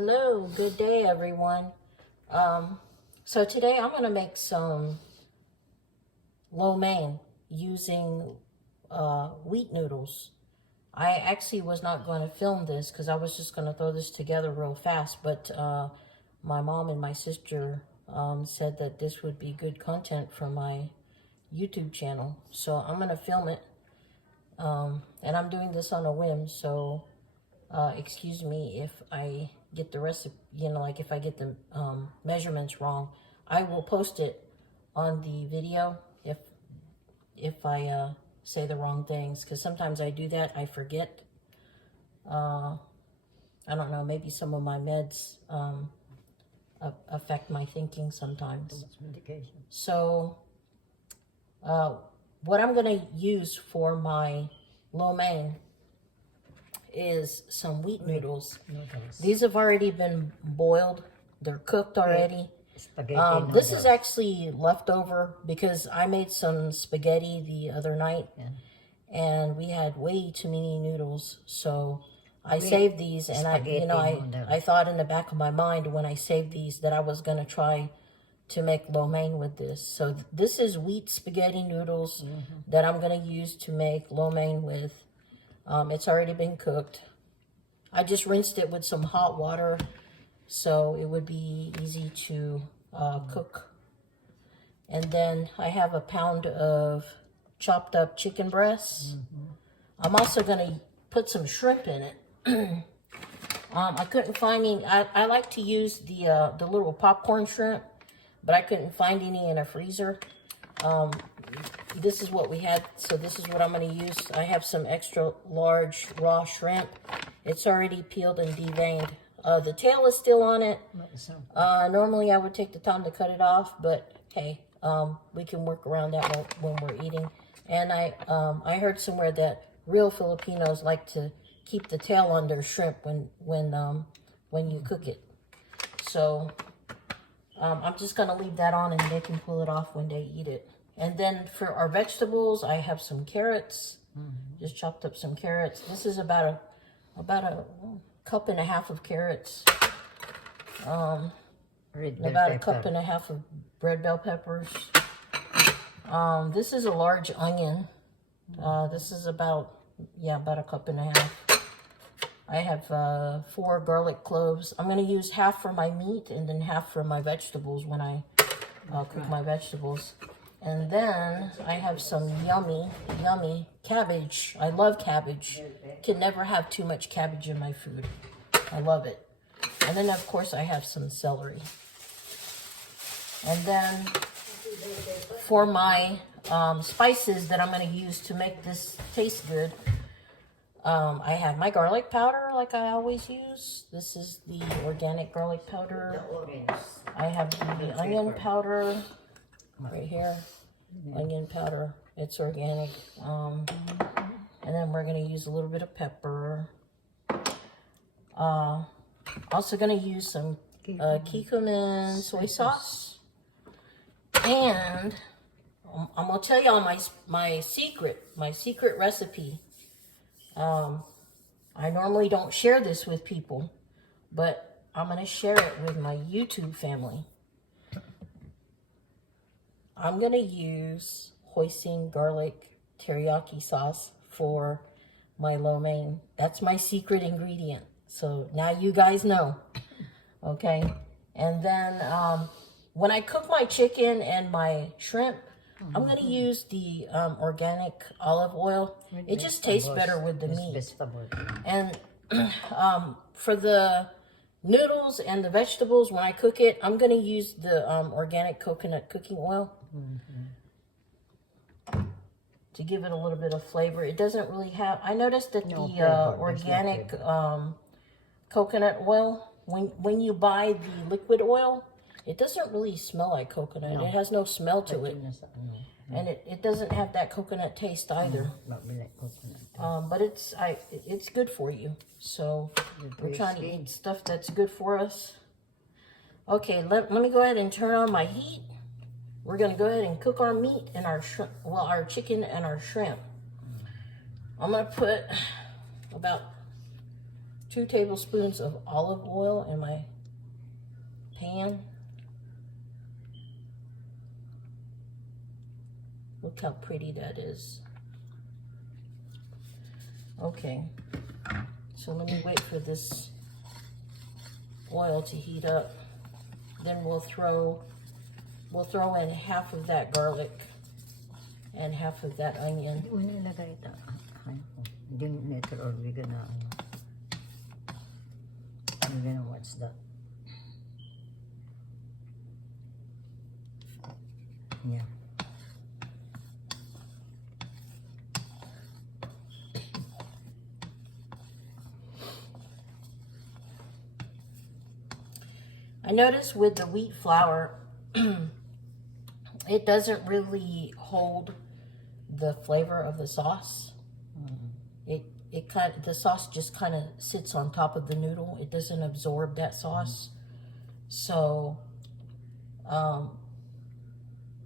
Hello, good day everyone. So today I'm going to make some lo mein using wheat noodles. I actually was not going to film this because I was just going to throw this together real fast, but my mom and my sister said that this would be good content for my YouTube channel. So I'm going to film it, and I'm doing this on a whim, so excuse me if I get the recipe, like if I get the measurements wrong. I will post it on the video if I say the wrong things, because sometimes I do that. I forget. I don't know, maybe some of my meds affect my thinking sometimes. So what I'm going to use for my lo mein is some wheat noodles. These have already been boiled. They're cooked already. This is actually leftover because I made some spaghetti the other night, and we had way too many noodles. So I saved these, and I thought in the back of my mind when I saved these that I was going to try to make lo mein with this. So this is wheat spaghetti noodles that I'm going to use to make lo mein with. It's already been cooked. I just rinsed it with some hot water so it would be easy to cook. And then I have a pound of chopped up chicken breasts. I'm also going to put some shrimp in it. I couldn't find any. I like to use the little popcorn shrimp, but I couldn't find any in a freezer. This is what we had, so this is what I'm going to use. I have some extra large raw shrimp. It's already peeled and deveined. The tail is still on it. Normally I would take the time to cut it off, but hey, we can work around that when we're eating. And I heard somewhere that real Filipinos like to keep the tail on their shrimp when you cook it. So I'm just going to leave that on, and they can pull it off when they eat it. And then for our vegetables, I have some carrots. Just chopped up some carrots. This is about a cup and a half of carrots. About a cup and a half of red bell peppers. This is a large onion. This is about a cup and a half. I have 4 garlic cloves. I'm going to use half for my meat and then half for my vegetables when I cook my vegetables. And then I have some yummy cabbage. I love cabbage. Can never have too much cabbage in my food. I love it. And then, of course, I have some celery. And then for my spices that I'm going to use to make this taste good, I have my garlic powder like I always use. This is the organic garlic powder. I have the onion powder right here. Onion powder. It's organic. And then we're going to use a little bit of pepper. Also going to use some curcumin soy sauce. And I'm going to tell y'all my secret recipe. I normally don't share this with people, but I'm going to share it with my YouTube family. I'm going to use hoisin garlic teriyaki sauce for my lo mein. That's my secret ingredient. So now you guys know. Okay. And then when I cook my chicken and my shrimp, I'm going to use the organic olive oil. It just tastes better with the meat. And for the noodles and the vegetables, when I cook it, I'm going to use the organic coconut cooking oil to give it a little bit of flavor. It doesn't really have, I noticed that the organic coconut oil, when you buy the liquid oil, it doesn't really smell like coconut. It has no smell to it. And it doesn't have that coconut taste either. But it's good for you. So we're trying to eat stuff that's good for us. Okay, let me go ahead and turn on my heat. We're going to go ahead and cook our meat and our shrimp, our chicken and our shrimp. I'm going to put about 2 tablespoons of olive oil in my pan. Look how pretty that is. Okay, so let me wait for this oil to heat up. Then we'll throw in half of that garlic and half of that onion. What's that? Yeah. I notice with the wheat flour, it doesn't really hold the flavor of the sauce. The sauce just kind of sits on top of the noodle. It doesn't absorb that sauce. So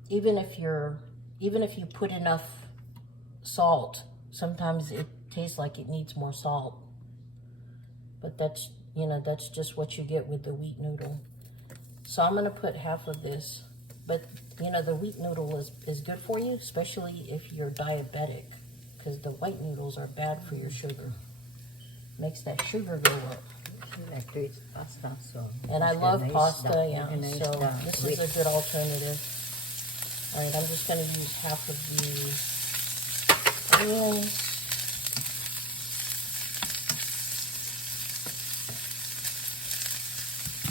even if you put enough salt, sometimes it tastes like it needs more salt. But that's just what you get with the wheat noodle. So I'm gonna put half of this, but the wheat noodle is good for you, especially if you're diabetic, because the white noodles are bad for your sugar. Makes that sugar go up. And I love pasta, yeah. So this is a good alternative. All right, I'm just gonna use half of the onions.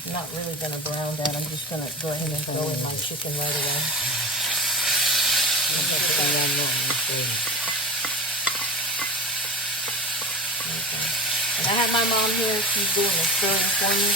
I'm not really going to brown that. I'm just going to go ahead and throw in my chicken right away. Okay. And I have my mom here. She's doing the stirring for me.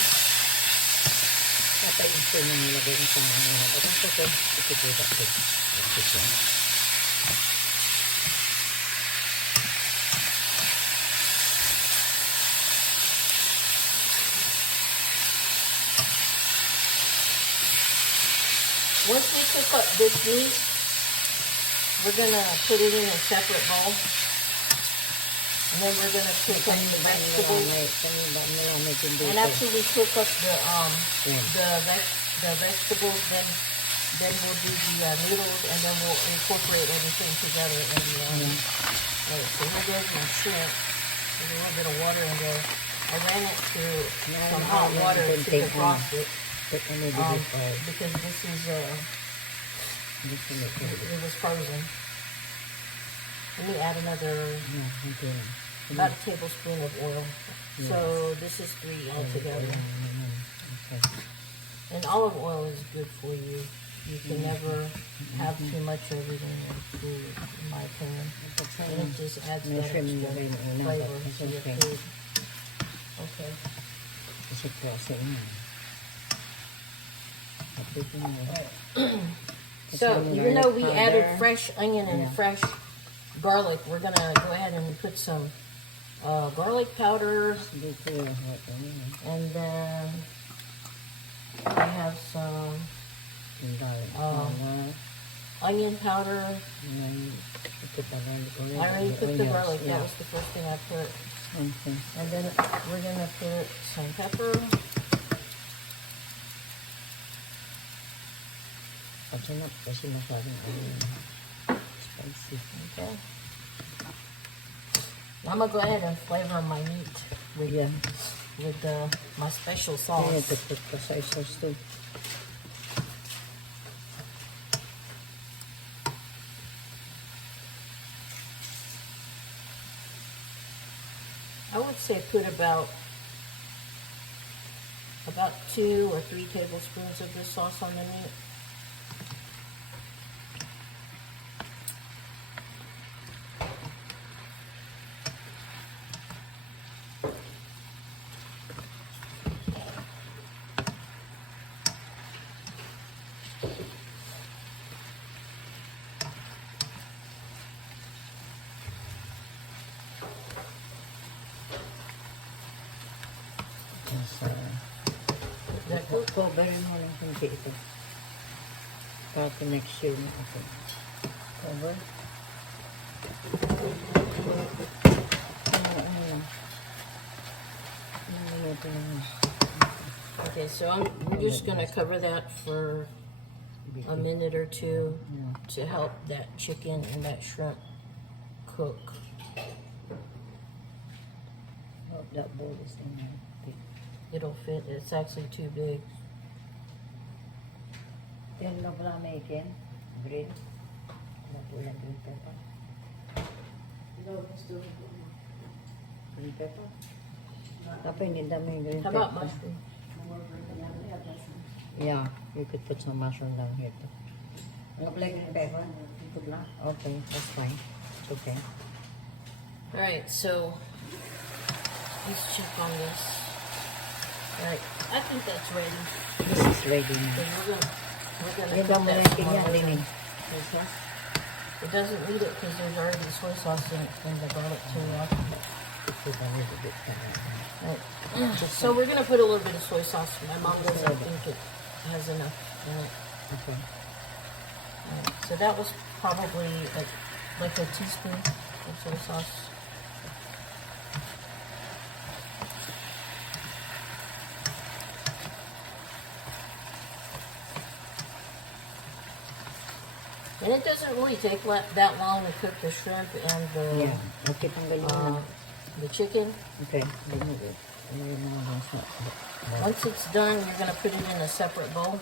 Once we cook up this meat, we're going to put it in a separate bowl. And then we're going to cook up the vegetables. And after we cook up the vegetables, then we'll do the noodles, and then we'll incorporate everything together. Right, so here goes my shrimp. There's a little bit of water in there. I ran it through some hot water to defrost it. Because this is it was frozen. Let me add about a tablespoon of oil. Yes. So this is 3 altogether. And olive oil is good for you. You can never have too much of it in your food, in my opinion. And it just adds that extra flavor to your food. Okay. So even though we added fresh onion and fresh garlic, we're gonna go ahead and put some garlic powder, and then I have some onion powder. I already put the garlic. That was the first thing I put. And then we're gonna put some pepper. Okay. I'm gonna go ahead and flavor my meat with my special sauce. I would say put about 2 or 3 tablespoons of this sauce on the meat. Cover mo lang kunti ito. Para connection ito. Cover. ito naman. Okay, so I'm just gonna cover that for a minute or two to help that chicken and that shrimp cook. Oh, that bowl is in there. It'll fit. It's actually too big. Then no pala may ikin. Green. Napulang green pepper. Green pepper. Tapi hindi dami green How pepper. about mushroom? Yeah, you could put some mushroom down here too. No pala green pepper. Put lang. Okay, that's fine. It's okay. Alright, so let's check on this. Alright, I think that's ready. This is ready So now. we're gonna Yung cook damo that lang some more kanya, later. Lini. It doesn't need it because there's already soy sauce in the garlic teriyaki. Put a little bit. Right. So we're gonna put a little bit of soy sauce. My mom doesn't think it has enough in it. Okay. Alright, so that was probably like a teaspoon of soy sauce. And it doesn't really take that long to cook the shrimp and Yeah. Okay, tanggalin mo na. the chicken. Okay. Then Once it's done, you're gonna put it in a separate bowl,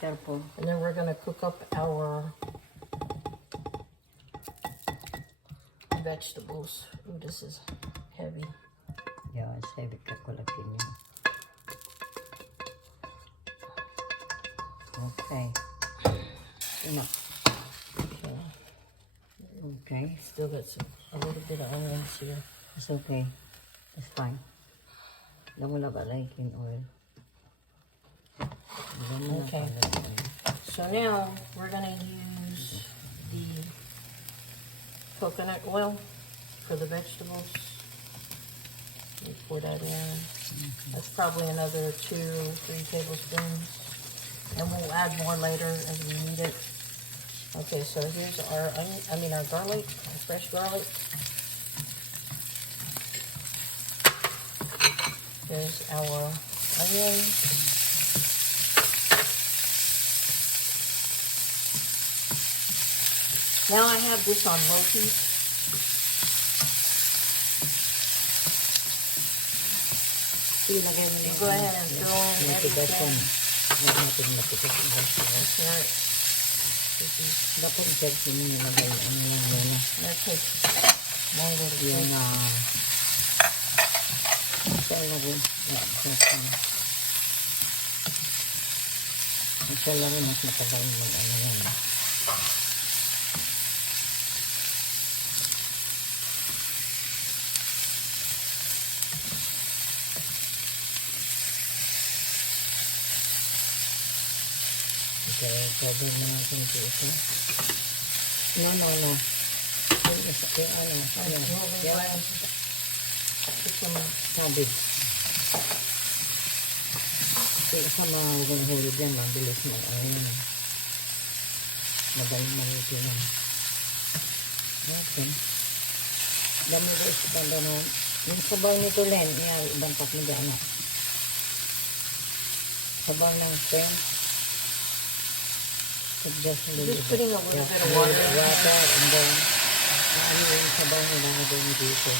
careful. and then we're gonna cook up our vegetables. Ooh, this is heavy. Yeah, it's heavy kakulaki niya. Okay. Enough. Okay. Okay. Still got a little bit of onions here. It's okay. It's fine. Don't mo like in oil. Okay. So now we're gonna use the coconut oil for the vegetables. We pour that in. That's probably another 2-3 tablespoons. And we'll add more later as we need it. Okay, so here's our onion, our garlic, our fresh garlic. There's our onions. Now I have this on low heat. Go ahead and throw in everything. Sure. Dapat i-check mo nilagay ang yan muna. That takes longer to Yung cook. saan na rin. Isa lang rin mas matagal mag-ano yan. Okay, pwede mo natin ito ito. No. Yung isa, yung ano. Yan. Cabbage. Kaya sa mga hulog yan, mabilis mo. Ayun. Madaling maluto na. Okay. Dami ba isa na. Yung sabaw nito, Len, ibang pak mo dyan. Sabaw ng pen. Just putting a little bit of water in. Water, and then, ano yung sabaw nila na doon dito.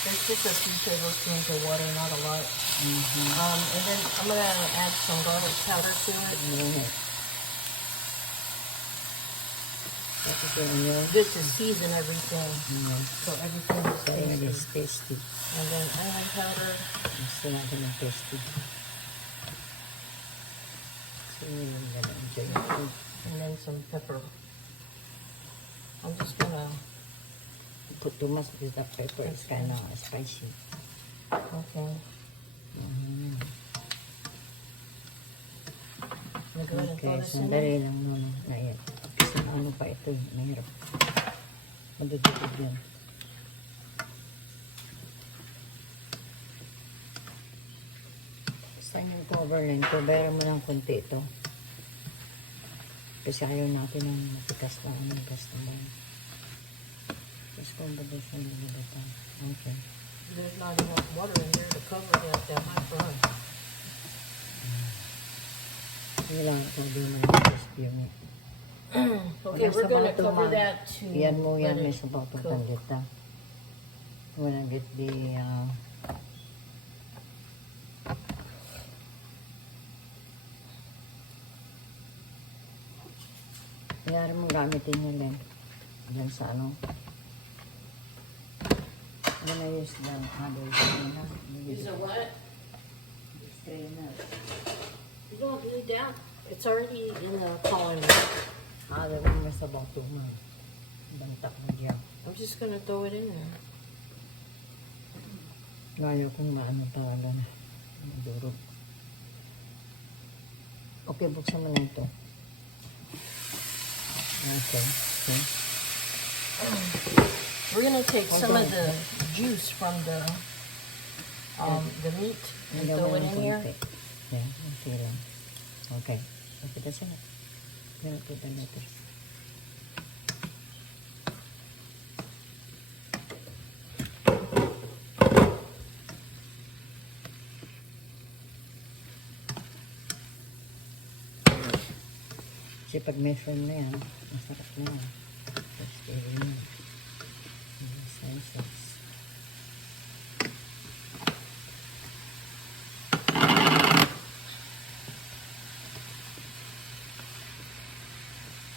There's just a few tablespoons of water, not a lot. And then I'm going to add some garlic powder to it. Just to season everything. So everything is tasty. Tasty. And then onion powder. Gusto natin ng tasty. And then some pepper. I'm just going to... Put too much because the pepper is kind of spicy. Okay. Okay, sandali lang muna. Kasi ano pa ito, mahirap. Madudukod yan. Saan yung cover line? Coveran mo ng konti ito. Kasi ayaw natin ng matikas na ano, gas naman. Tapos kung ba siya nilibatan. Okay. there's not enough water in there to cover that high fry. Kailangan ko din na crispy yun. Okay, we're gonna cover that to yan mo yan, let may it sabaw to cook. tandita. Wanna get the Kaya mong gamitin nyo lang. Diyan sa ano. I'm gonna use the other strainer. Use a what? Strainer. You don't need that. It's already in the colander. Ada mo may sabaw to mo. Bantak mo dyan. I'm just gonna throw it in there. Ngayon kung maano talaga na. Madurog. Okay, buksan mo na ito. Okay. Okay. We're gonna take some of the juice from the meat and throw it in here. Yeah, okay lang. Okay. Okay, that's it. Gonna put the lettuce. Kasi pag may firm na yan, masarap na yan. Tapos kaya yun. Slices.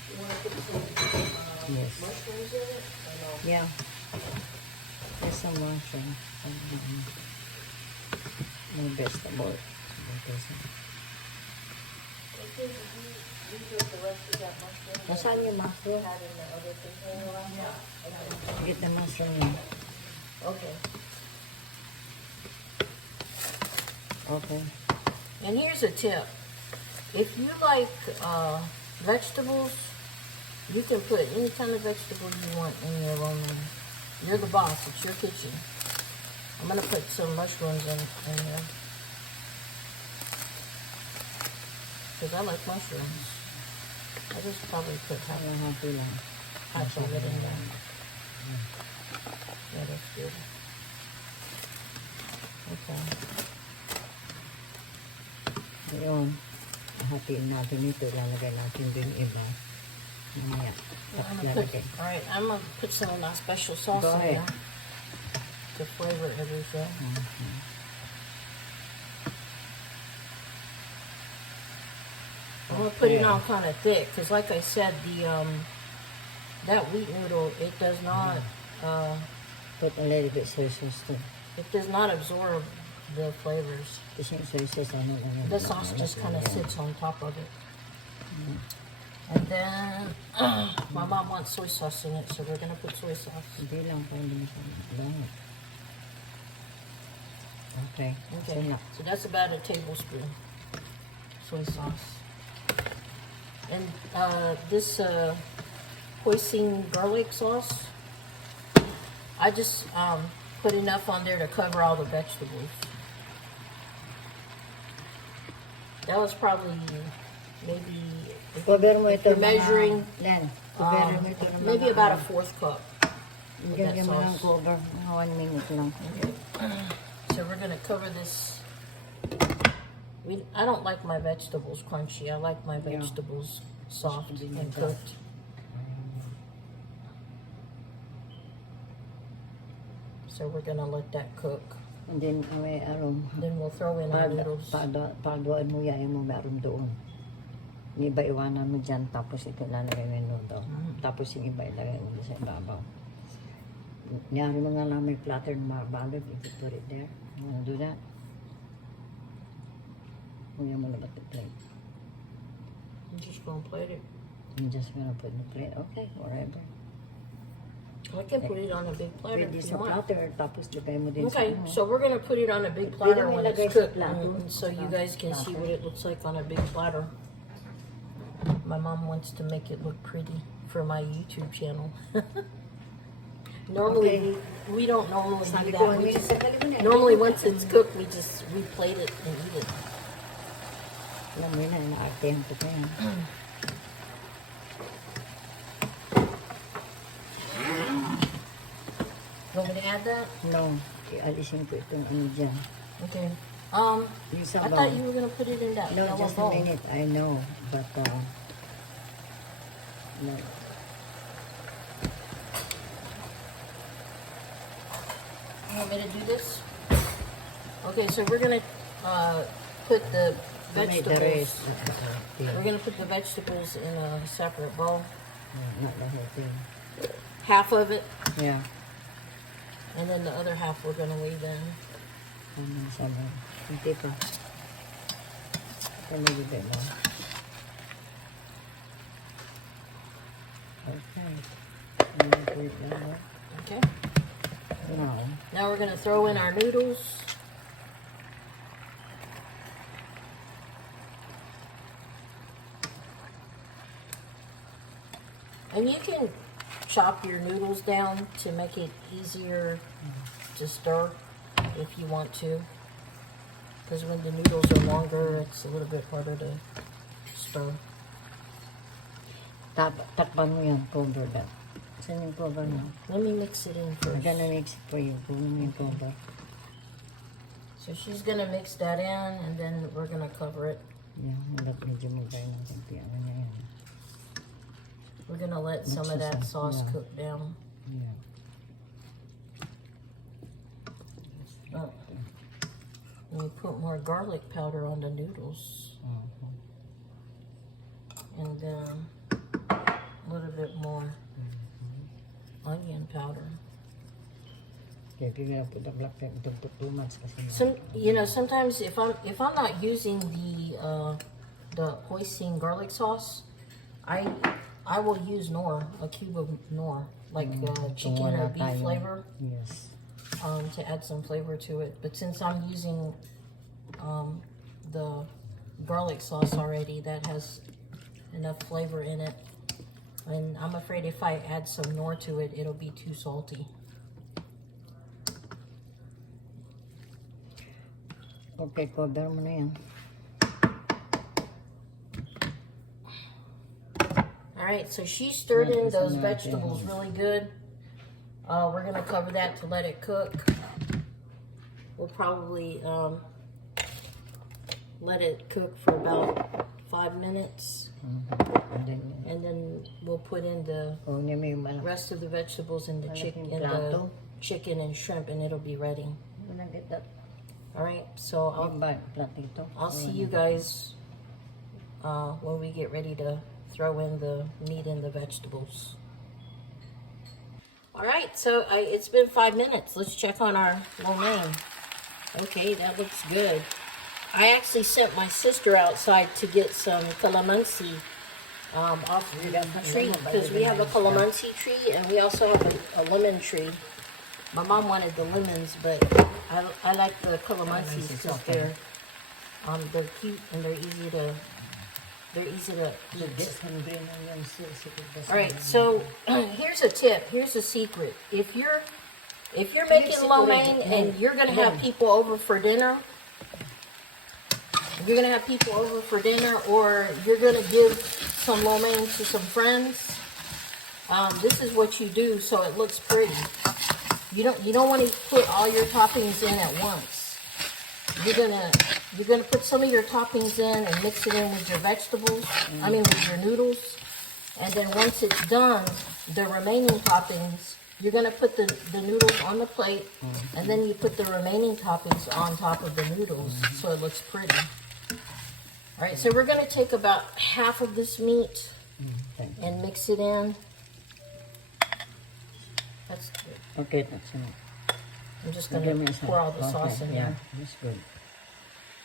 You wanna put some Yes. mushrooms in it? Or no? Yeah. There's some mushroom. No vegetable. You took the rest of that mushroom. Nasaan yung mushroom? Had in the other container. Yeah. Get the mushroom in. Okay. Okay. And here's a tip. If you like vegetables, you can put any kind of vegetable you want in your own. You're the boss. It's your kitchen. I'm gonna put some mushrooms in there because I like mushrooms. I just probably put half of it in there. Yeah, that's good. Okay. Ngayon, hatiin natin ito. Lalagay natin din iba. Mamaya. Tapos lalagay. Alright, I'm gonna put some of my special sauce Go in ahead. there to flavor everything. I'm gonna put it on kind of thick because, like I said, that wheat noodle it does not Put a little bit soy sauce too. absorb the flavors. Kasi yung soy sauce, ano. The sauce just kind of sits on top of it. And then my mom wants soy sauce in it, so we're gonna put soy sauce. Hindi lang po, hindi siya bangot. Okay. Okay, so that's about a tablespoon soy sauce. And this hoisin garlic sauce, I just put enough on there to cover all the vegetables. That was probably maybe, Cover mo if ito you're measuring, Len, cover mo ito ng maybe about a 4th cup. Lagyan mo ng cover. Mga 1 minute lang. So we're gonna cover this. I don't like my vegetables crunchy. I like my vegetables soft and cooked. So we're gonna let that cook. And then, may arom. Then we'll throw in our noodles. Paduan mo yan mo meron doon. Yung iba iwanan mo dyan, tapos ito lalagay mo yung noodle. Tapos yung iba ilagay mo sa ibabaw. Nyari mo nga lang may platter na mabalot, if you put it there. You wanna do that? Huwag mo na ba the plate? I'm just gonna plate it. I'm just gonna put in the plate. Okay, whatever. I can put it on a big platter Pwede if sa you want. platter, tapos lagay mo din Okay, sa ano. so we're gonna put it on a big platter mo when ilagay it's sa cooked, plato. so you guys can see what it looks like on a big platter. My mom wants to make it look pretty for my YouTube channel. Normally, we don't normally do that. We just, normally, once it's cooked, we plate it and eat it. Alam mo na, inaartehan ko pa yan. You want me to add that? No, Alisin ko itong ano dyan. Okay. Yung I sabaw. thought you were gonna put it in that No, yellow just a bowl. minute. I know, but no. You want me to do this? Okay, so we're gonna put the May the vegetables. rest. We're gonna put the vegetables in a separate bowl. Not the whole thing. Half of it, Yeah. and then the other half we're gonna leave in. Sabaw. Hindi pa. A little bit more. Okay. Okay. Now, Now we're gonna throw in our noodles. And you can chop your noodles down to make it easier to stir if you want to. Because when the noodles are longer, it's a little bit harder to stir. takpan mo yan, cover that. Saan yung cover mo? Let me mix it in I'm first. gonna mix it for you. Kunin mo yung cover. So she's gonna mix that in, and then we're gonna cover it. Yeah, hanggat medyo magkain ng konti. Ano na yan? We're gonna let some of that sauce cook down. Yeah. Oh. And we put more garlic powder on the noodles. And then a little bit more onion powder. Okay, if you're gonna put the black pepper, don't put too much kasi Sometimes if I'm not using the hoisin garlic sauce, I will use Knorr, a cube of Knorr, like chicken or beef flavor. Yes. To add some flavor to it. But since I'm using the garlic sauce already, that has enough flavor in it. And I'm afraid if I add some Knorr to it, it'll be too salty. Okay, cover mo na yan. Alright, so she stirred in those vegetables really good. We're going to cover that to let it cook. We'll probably let it cook for about 5 minutes. And then we'll put in the rest of the vegetables and the chicken and shrimp, and it'll be ready. Alright, so I'll see you guys when we get ready to throw in the meat and the vegetables. Alright, so it's been 5 minutes. Let's check on our lo mein. Okay, that looks good. I actually sent my sister outside to get some calamansi off the tree, because we have a calamansi tree and we also have a lemon tree. My mom wanted the lemons, but I like the calamansi because they're cute and they're easy to eat. Alright, so here's a tip, here's a secret. If you're making lo mein and you're gonna have people over for dinner, or you're gonna give some lo mein to some friends, this is what you do so it looks pretty. You don't want to put all your toppings in at once. You're gonna put some of your toppings in and mix it in with your vegetables. I mean with your noodles. And then once it's done, the remaining toppings, you're gonna put the noodles on the plate, and then you put the remaining toppings on top of the noodles, so it looks pretty. All right, so we're gonna take about half of this meat and mix it in. That's good. Okay, that's enough. I'm just gonna pour all the sauce in yeah, there. that's good.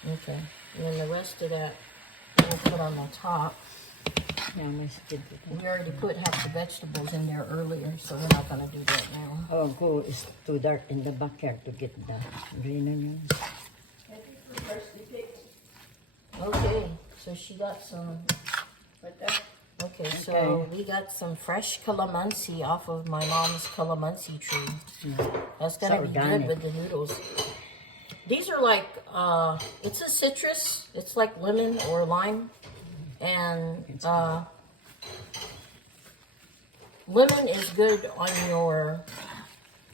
Okay, and then the rest of that we'll put on the top. Yeah, We already put half the vegetables in there earlier, so we're not gonna do that now. Oh, go. It's too dark in the backyard to get the green onions. Okay, so she got some. Okay, so we got some fresh calamansi off of my mom's calamansi tree. That's gonna be good with the noodles. These are like, it's a citrus. It's like lemon or lime. And lemon is good on your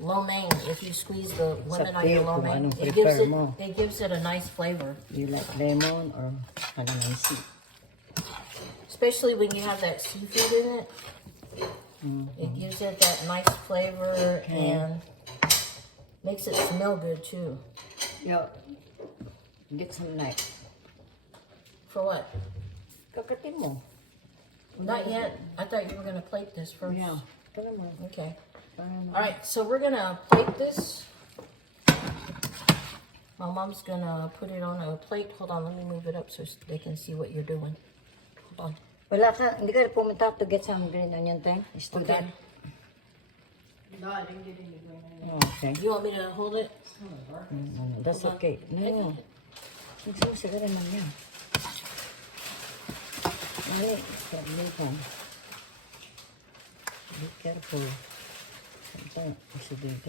lo mein, if you squeeze the lemon on feel your lo kung mein, anong it gives prefer it mo. it gives it a nice flavor. You like lemon or calamansi? Especially when you have that seafood in it. It gives it that nice flavor and makes it smell good too. Yo, get some knife. For what? Kakatin mo. Not yet. I thought you were gonna plate this first. Yeah. Tara mo. Okay. Para All right. So we're gonna plate this. My mom's gonna put it on a plate. Hold on. Let me move it up so they can see what you're doing. Hold on. Wala ka, hindi ka pumunta to get some green onion thing? Student? Okay. You want me to hold it? No, that's okay. No. Nagsasigara naman yan. Ay, kailangan. Be careful. Ito, accident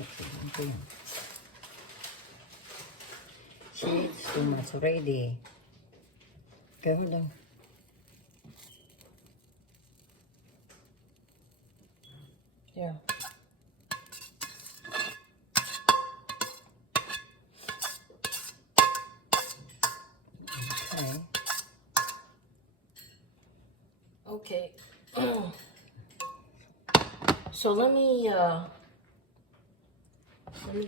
yan. She's too much ready. Okay, hold on. Yeah. Okay. Okay. So let me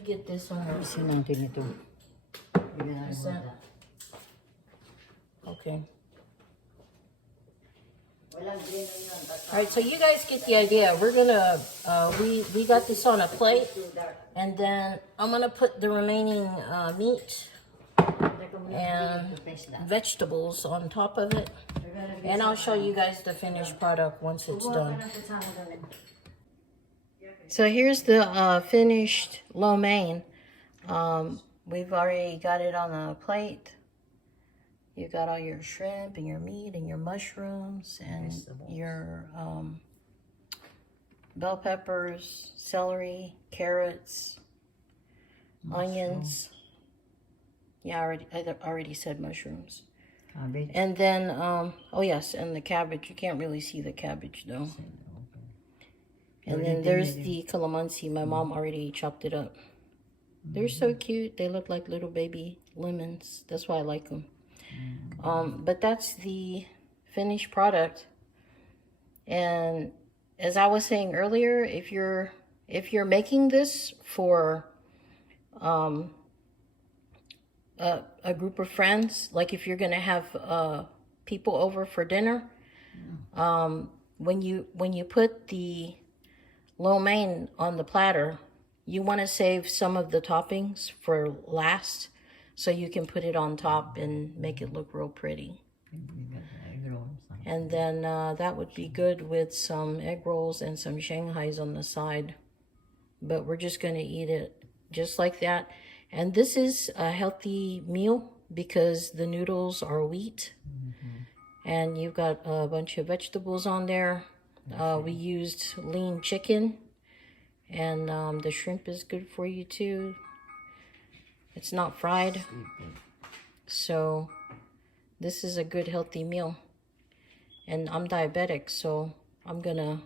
get this on her. Kasi natin ito. What's that? Okay. All right, so you guys get the idea. We're gonna we got this on a plate, and then I'm gonna put the remaining meat and vegetables on top of it, and I'll show you guys the finished product once it's done. So here's the finished lo mein. We've already got it on a plate. You got all your shrimp and your meat and your mushrooms and your bell peppers, celery, carrots, onions. Yeah, I already said mushrooms. Cabbage. And then, oh yes, and the cabbage. You can't really see the cabbage though. And then there's the calamansi. My mom already chopped it up. They're so cute. They look like little baby lemons. That's why I like them. But that's the finished product. And as I was saying earlier, if you're making this for a group of friends, like if you're gonna have people over for dinner, when you put the lo mein on the platter, you want to save some of the toppings for last, so you can put it on top and make it look real pretty. And then that would be good with some egg rolls and some Shanghais on the side. But we're just going to eat it just like that. And this is a healthy meal because the noodles are wheat. And you've got a bunch of vegetables on there. We used lean chicken. And the shrimp is good for you too. It's not fried. So this is a good healthy meal. And I'm diabetic, so I'm gonna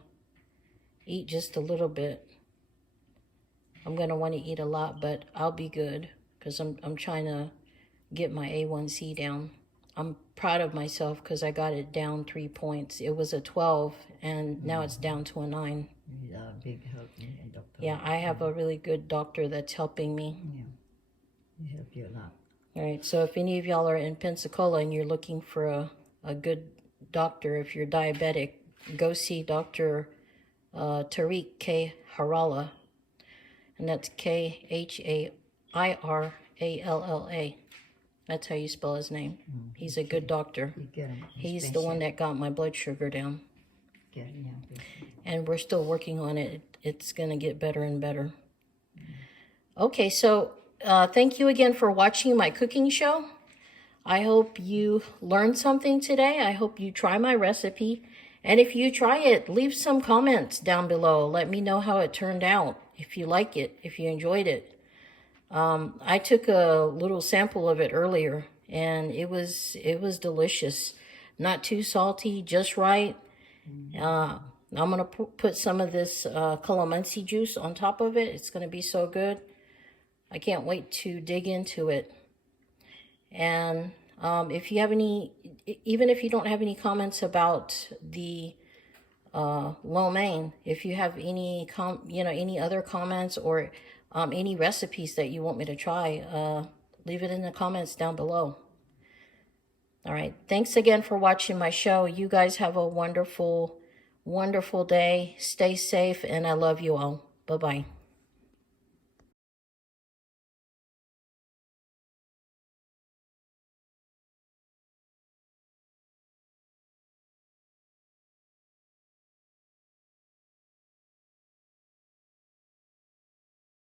eat just a little bit. I'm gonna want to eat a lot, but I'll be good because I'm trying to get my A1C down. I'm proud of myself because I got it down 3 points. It was a 12 and now it's down to a 9. Yeah, big help, doctor. Yeah, I have a really good doctor that's helping me. Yeah, he help you a lot. All right, so if any of y'all are in Pensacola and you're looking for a good doctor, if you're diabetic, go see Dr. Tariq K. Harala. And that's Khiralla. That's how you spell his name. He's a good doctor. He's the one that got my blood sugar down. And we're still working on it. It's going to get better and better. Okay, so thank you again for watching my cooking show. I hope you learned something today. I hope you try my recipe. And if you try it, leave some comments down below. Let me know how it turned out. If you like it, if you enjoyed it. I took a little sample of it earlier, and it was delicious. Not too salty, just right. I'm going to put some of this calamansi juice on top of it. It's going to be so good. I can't wait to dig into it. And if you have any, even if you don't have any comments about the lo mein, if you have any any other comments or any recipes that you want me to try, leave it in the comments down below. All right, thanks again for watching my show. You guys have a wonderful day. Stay safe, and I love you all. Bye-bye.